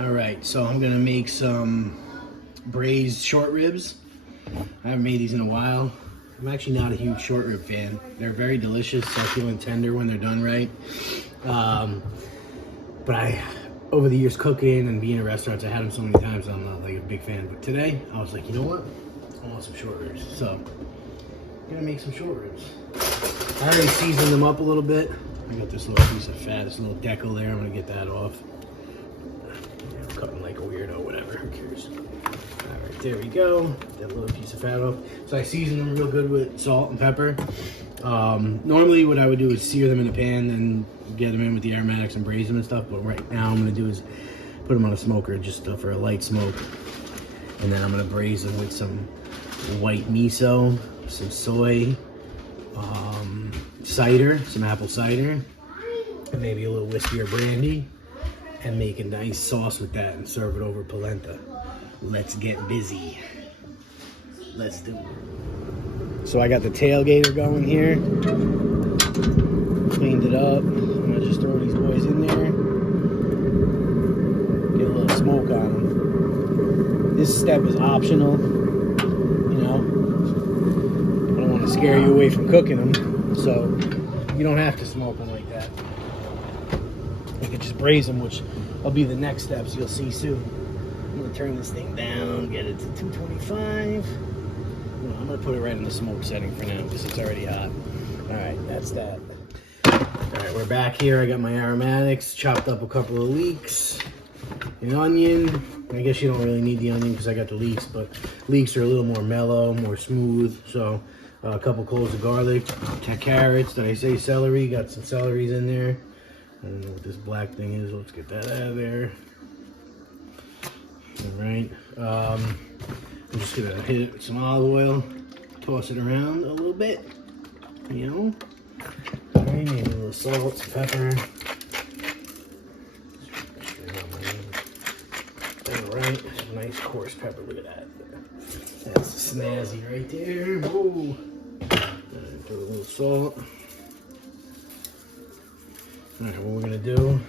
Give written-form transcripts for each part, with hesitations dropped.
All right, so I'm gonna make some braised short ribs. I haven't made these in a while. I'm actually not a huge short rib fan. They're very delicious, succulent, tender when they're done right. But over the years cooking and being in restaurants, I had them so many times, I'm not like a big fan. But today, I was like, you know what? I want some short ribs. So, I'm gonna make some short ribs. I already seasoned them up a little bit. I got this little piece of fat, this little decal there. I'm gonna get that off. I'm cutting like a weirdo, whatever, who cares? All right, there we go. That little piece of fat off. So I seasoned them real good with salt and pepper. Normally what I would do is sear them in a pan and get them in with the aromatics and braise them and stuff. But right now I'm gonna do is put them on a smoker just for a light smoke. And then I'm gonna braise them with some white miso, some soy, cider, some apple cider, and maybe a little whiskey or brandy, and make a nice sauce with that and serve it over polenta. Let's get busy. Let's do it. So I got the tailgater going here. Cleaned it up. I'm gonna just throw these boys in there. Get a little smoke on them. This step is optional, you know. I don't want to scare you away from cooking them, so you don't have to smoke them like that. You can just braise them, which will be the next steps you'll see soon. I'm gonna turn this thing down, get it to 225. I'm gonna put it right in the smoke setting for now because it's already hot. All right, that's that. All right, we're back here. I got my aromatics, chopped up a couple of leeks, an onion. I guess you don't really need the onion because I got the leeks, but leeks are a little more mellow, more smooth. So a couple cloves of garlic, carrots. Did I say celery? Got some celeries in there. I don't know what this black thing is. Let's get that out of there. All right. I'm just gonna hit it with some olive oil, toss it around a little bit, you know. All right, maybe a little salt, some pepper. All right, nice coarse pepper. Look at that. That's snazzy right there. Whoa. And throw a little salt. All right, what we're gonna do?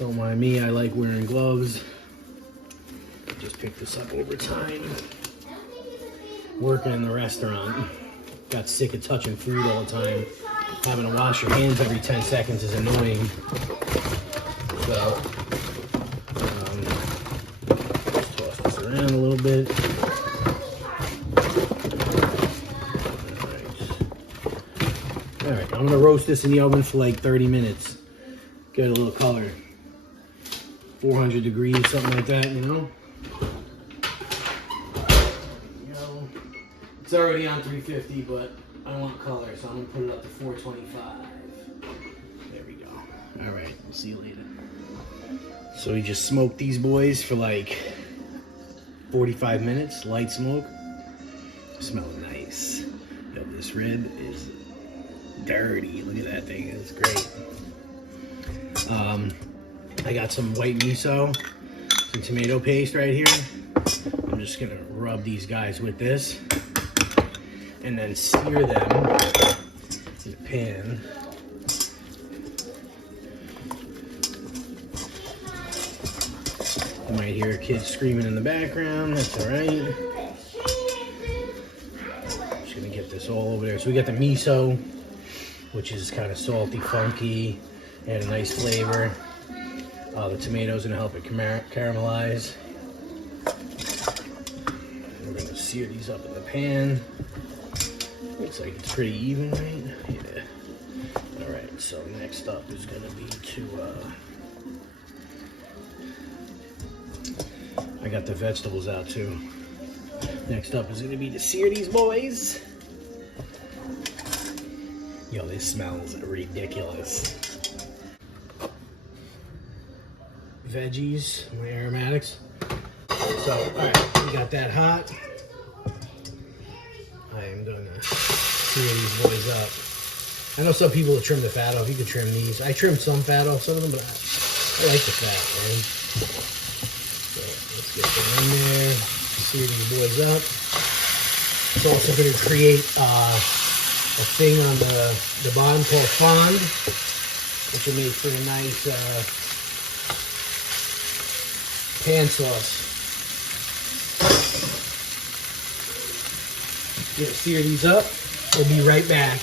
Don't mind me. I like wearing gloves. Just picked this up over time. Working in the restaurant, got sick of touching food all the time. Having to wash your hands every 10 seconds is annoying. So, just toss this around a little bit. All right, I'm gonna roast this in the oven for like 30 minutes. Get a little color. 400 degrees, something like that, you know? It's already on 350, but I want color, so I'm gonna put it up to 425. There we go. All right, we'll see you later. So we just smoked these boys for like 45 minutes, light smoke. Smelling nice. Yo, this rib is dirty. Look at that thing, it's great. I got some white miso, some tomato paste right here. I'm just gonna rub these guys with this. And then sear them in a pan. You might hear a kid screaming in the background, that's all right. Just gonna get this all over there. So we got the miso, which is kind of salty, funky, and a nice flavor. The tomatoes gonna help it caramelize. We're gonna sear these up in the pan. Looks like it's pretty even, right? Yeah. All right, so next up is gonna be to, I got the vegetables out too. Next up is gonna be to sear these boys. Yo, this smells ridiculous. Veggies, my aromatics. So, all right, we got that hot. I am gonna sear these boys up. I know some people will trim the fat off. You could trim these. I trimmed some fat off some of them, but I like the fat, man. So let's get them in there. Sear these boys up. It's also going to create a thing on the bottom called fond, which will make for a nice pan sauce. Gonna sear these up. We'll be right back.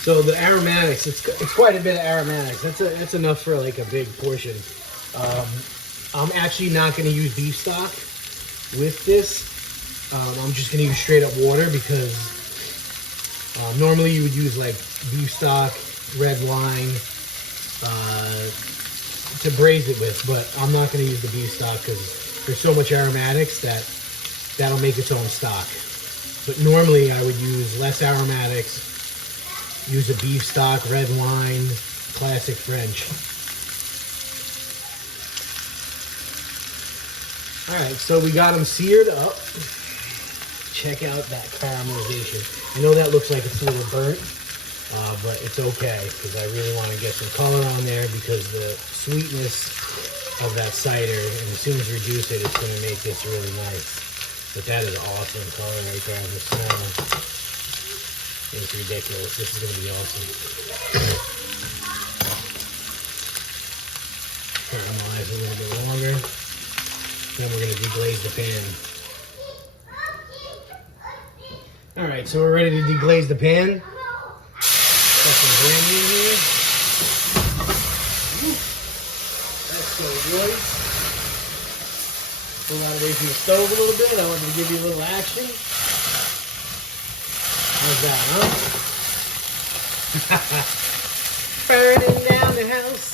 So the aromatics, it's quite a bit of aromatics. That's enough for like a big portion. I'm actually not going to use beef stock with this. I'm just going to use straight up water because normally you would use like beef stock, red wine to braise it with, but I'm not going to use the beef stock because there's so much aromatics that'll make its own stock. But normally I would use less aromatics, use a beef stock, red wine, classic French. All right, so we got them seared up. Check out that caramelization. I know that looks like it's a little burnt, but it's okay because I really want to get some color on there because the sweetness of that cider, and as soon as you reduce it, it's going to make this really nice. But that is awesome color right there in the smell. It's ridiculous. This is going to be awesome. Caramelize a little bit longer. Then we're going to deglaze the pan. All right, so we're ready to deglaze the pan. Got some brandy in here. That's so good. Pull that away from the stove a little bit. I wanted to give you a little action. How's that, huh? Burning down the house.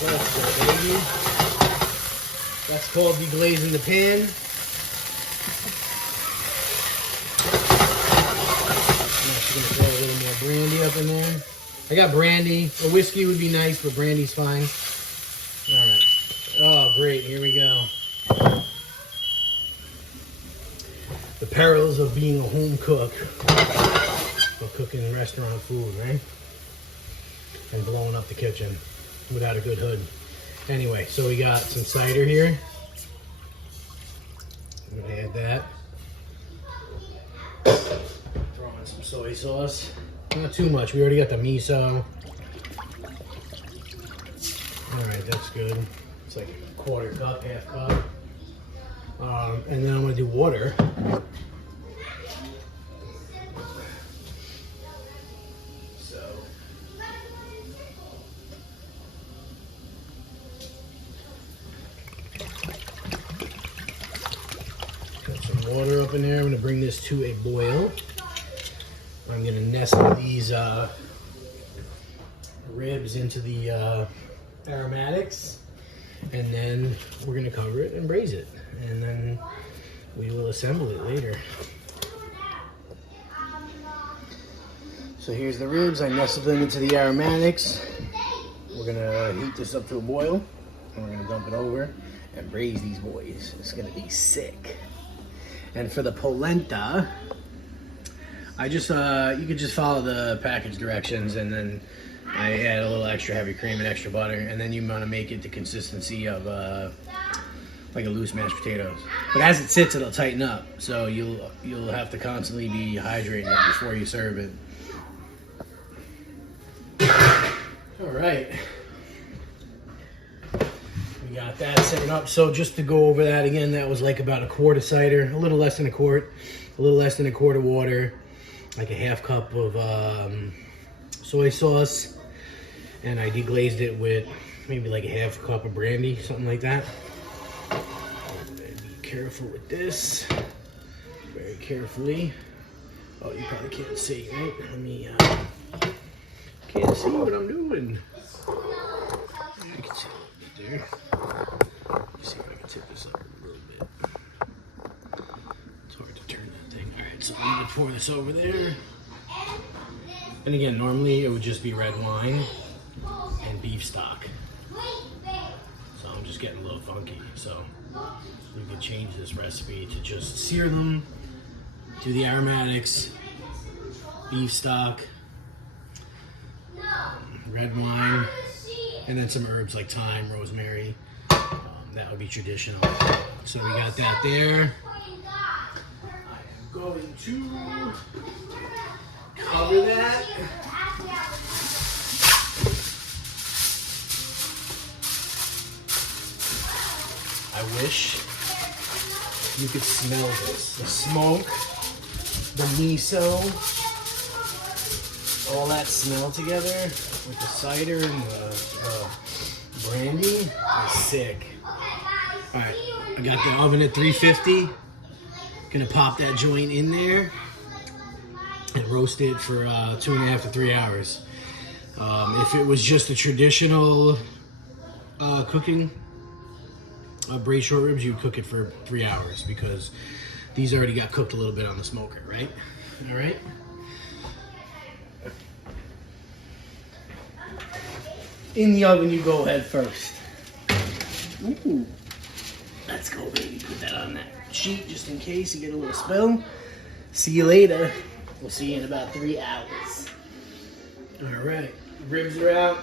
That's good, baby. That's called deglazing the pan. I'm actually going to throw a little more brandy up in there. I got brandy. A whiskey would be nice, but brandy's fine. All right. Oh, great. Here we go. The perils of being a home cook. Or cooking restaurant food, right? And blowing up the kitchen without a good hood. Anyway, so we got some cider here. I'm gonna add that. Throw in some soy sauce. Not too much. We already got the miso. Alright, that's good. It's like a quarter cup, half cup. And then I'm gonna do water. Water up in there. I'm going to bring this to a boil. I'm going to nestle these ribs into the aromatics, and then we're going to cover it and braise it, and then we will assemble it later. So here's the ribs. I nestled them into the aromatics. We're going to heat this up to a boil, and we're going to dump it over and braise these boys. It's going to be sick. And for the polenta, I just, you could just follow the package directions, and then I add a little extra heavy cream and extra butter, and then you want to make it the consistency of like a loose mashed potatoes. But as it sits, it'll tighten up, so you'll have to constantly be hydrating it before you serve it. All right. We got that set up. So just to go over that again, that was like about a quart of cider, a little less than a quart, a little less than a quart of water, like a half cup of soy sauce, and I deglazed it with maybe like a half cup of brandy, something like that. Be careful with this, very carefully. Oh, you probably can't see, right? Let me, can't see what I'm doing. You can see it there. Let's see if I can tip this up a little bit. It's hard to turn that thing. All right, so I'm gonna pour this over there. And again, normally it would just be red wine and beef stock. So I'm just getting a little funky. So you can change this recipe to just sear them, do the aromatics, beef stock, red wine, and then some herbs like thyme, rosemary. That would be traditional. So we got that there. I am going to cover that. I wish you could smell this. The smoke, the miso, all that smell together with the cider and the brandy is sick. Alright, I got the oven at 350. Gonna pop that joint in there and roast it for 2.5 to 3 hours. If it was just a traditional cooking, braised short ribs, you'd cook it for 3 hours because these already got cooked a little bit on the smoker, right? All right. In the oven, you go ahead first. Ooh. Let's go, baby. Put that on that sheet just in case you get a little spill. See you later. We'll see you in about 3 hours. All right. Ribs are out.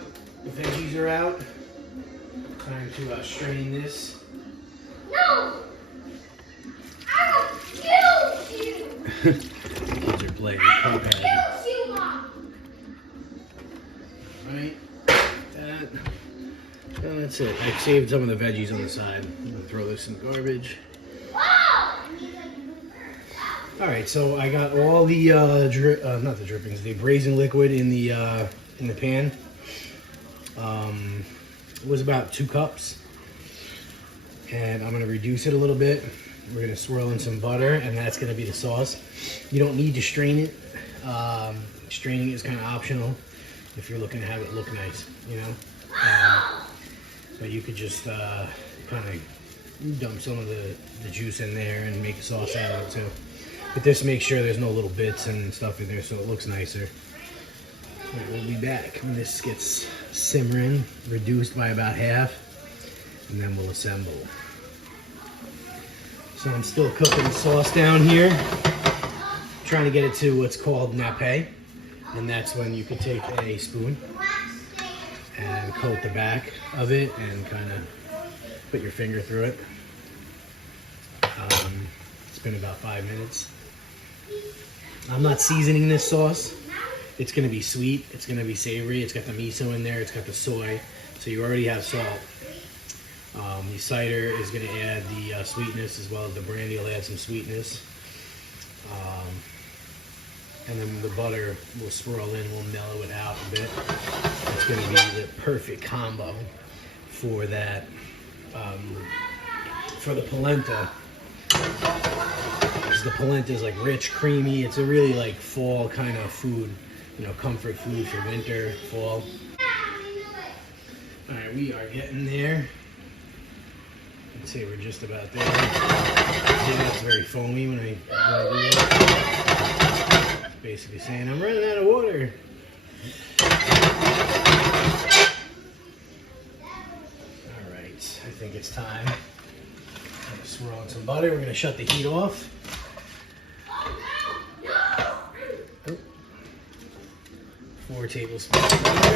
The veggies are out. Time to strain this. No! I will kill you! The kids are playing cuphead. Kill you, Mom! Right. That. Oh, that's it. I saved some of the veggies on the side. I'm gonna throw this in the garbage. All right, so I got all the not the drippings, the braising liquid in the pan. It was about 2 cups, and I'm gonna reduce it a little bit. We're gonna swirl in some butter, and that's gonna be the sauce. You don't need to strain it. Straining is kind of optional if you're looking to have it look nice, you know. But you could just kind of dump some of the juice in there and make a sauce out of it too. But just make sure there's no little bits and stuff in there so it looks nicer. Right, we'll be back when this gets simmering, reduced by about half, and then we'll assemble. So I'm still cooking the sauce down here, trying to get it to what's called nappe, and that's when you can take a spoon and coat the back of it and kind of put your finger through it. It's been about 5 minutes. I'm not seasoning this sauce. It's going to be sweet. It's going to be savory. It's got the miso in there. It's got the soy. So you already have salt. The cider is going to add the sweetness, as well as the brandy will add some sweetness. And then the butter will swirl in. We'll mellow it out a bit. It's going to be the perfect combo for that, for the polenta. The polenta is like rich, creamy. It's a really like fall kind of food, you know, comfort food for winter, fall. All right, we are getting there. I'd say we're just about there. Yeah, it's very foamy when I do that. Basically saying I'm running out of water. All right, I think it's time. I'm gonna swirl in some butter. We're gonna shut the heat off. 4 tablespoons of butter.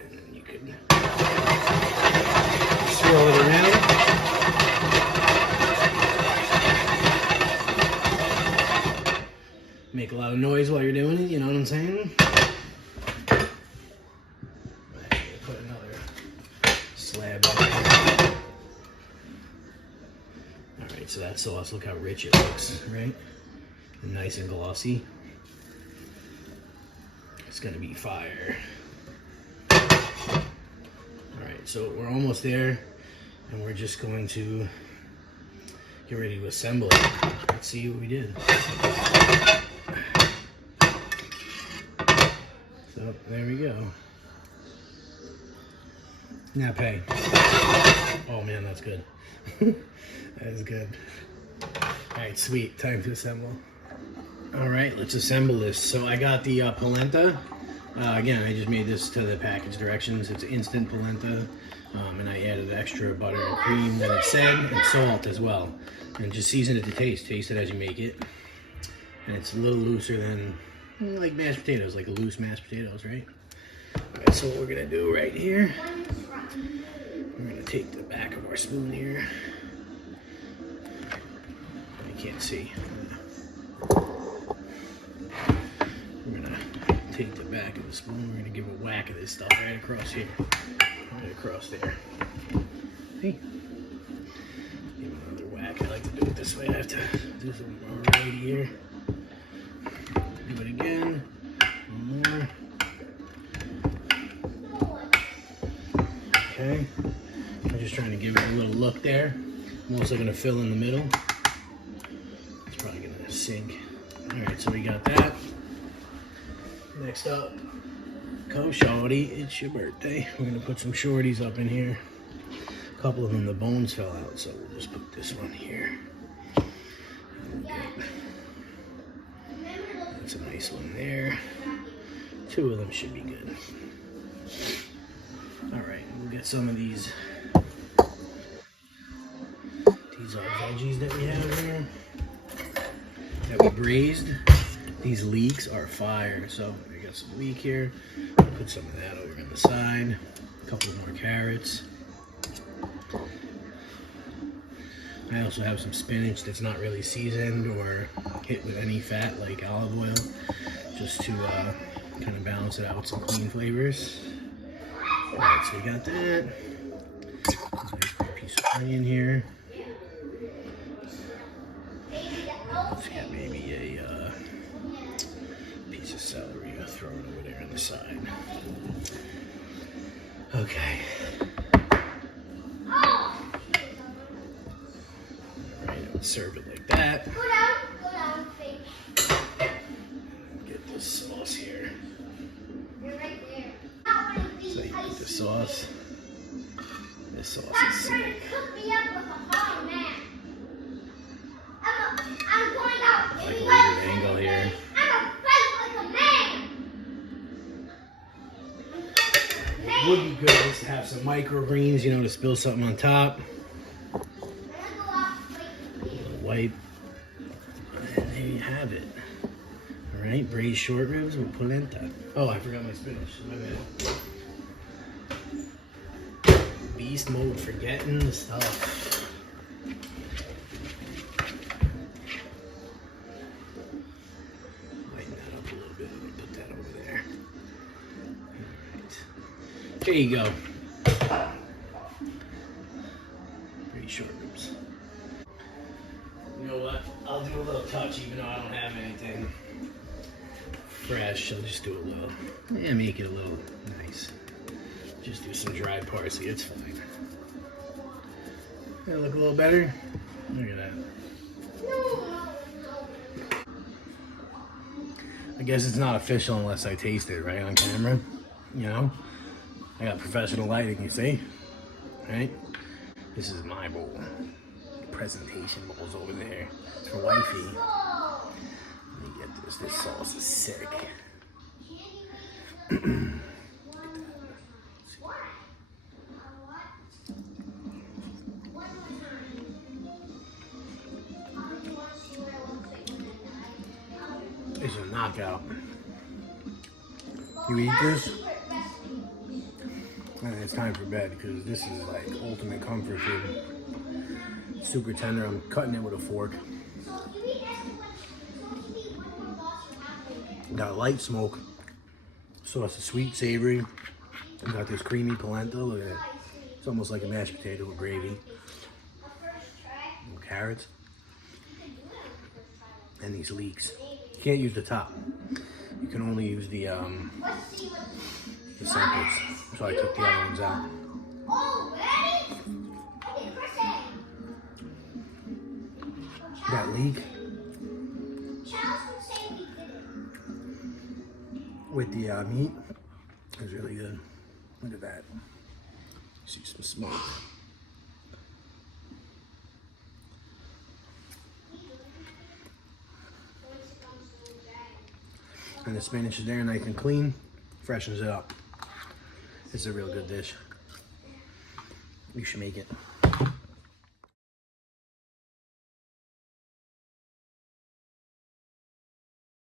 And then you can swirl it around. Make a lot of noise while you're doing it, you know what I'm saying? Put another slab on there. Alright, so that sauce, look how rich it looks, right? And nice and glossy. It's gonna be fire. Alright, so we're almost there, and we're just going to get ready to assemble it. Let's see what we did. So there we go. Nappe. Oh man, that's good. That is good. Alright, sweet. Time to assemble. Alright, let's assemble this. So I got the polenta. Again, I just made this to the package directions. It's instant polenta. And I added extra butter and cream that it said, and salt as well. And just season it to taste. Taste it as you make it. And it's a little looser than like mashed potatoes, like a loose mashed potatoes, right? Alright, so what we're gonna do right here, we're gonna take the back of our spoon here. You can't see. We're gonna take the back of the spoon, we're gonna give a whack of this stuff right across here. Right across there. Give it another whack. I like to do it this way. I have to do some right here. Do it again. One more. Okay. I'm just trying to give it a little look there. I'm also going to fill in the middle. It's probably going to sink. Alright, so we got that. Next up, come shorty, it's your birthday. We're going to put some shorties up in here. A couple of them, the bones fell out, so we'll just put this one here. That's a nice one there. 2 of them should be good. Alright, we'll get some of these veggies that we have here that we braised. These leeks are fire, so we got some leek here. I'll put some of that over on the side. A couple more carrots. I also have some spinach that's not really seasoned or hit with any fat like olive oil, just to kind of balance it out with some clean flavors. Alright, so we got that. Nice piece of onion here. Let's get maybe a piece of celery. I'll throw it over there on the side. Okay. Alright, I'll serve it like that. Go down, fish. Get this sauce here. You're right there. So you put the sauce. This sauce is That's trying to sick. cook me up with a hard man. I'm going out. Like a weird angle here. I'm a fight like a man. It would be good just to have some microgreens, you know, to spill something on top. I'm gonna go out and fight. A little wipe. And there you have it. Alright, braised short ribs with polenta. Oh, I forgot my spinach. My bad. Beast mode, forgetting the stuff. Lighten that up a little bit. I'm gonna put that over there. Alright. There you go. Pretty short ribs. You know what? I'll do a little touch even though I don't have anything fresh. I'll just do a little. Yeah, make it a little nice. Just do some dried parsley. It's fine. That look a little better? Look at that. I guess it's not official unless I taste it, right, on camera. You know? I got professional lighting, you see? Right? This is my bowl. Presentation bowl's over there. It's for wifey. Let me get this. This sauce is sick. Look at that. It's a knockout. You eat this, and it's time for bed because this is like ultimate comfort food. Super tender. I'm cutting it with a fork. Got a light smoke. Sauce is sweet, savory. Got this creamy polenta. Look at it. It's almost like a mashed potato with gravy. Little carrots. And these leeks. You can't use the top. You can only use the samples. So I took the other ones out. That leek with the meat is really good. Look at that. See some smoke. And the spinach is there, nice and clean. Freshens it up. It's a real good dish. You should make it.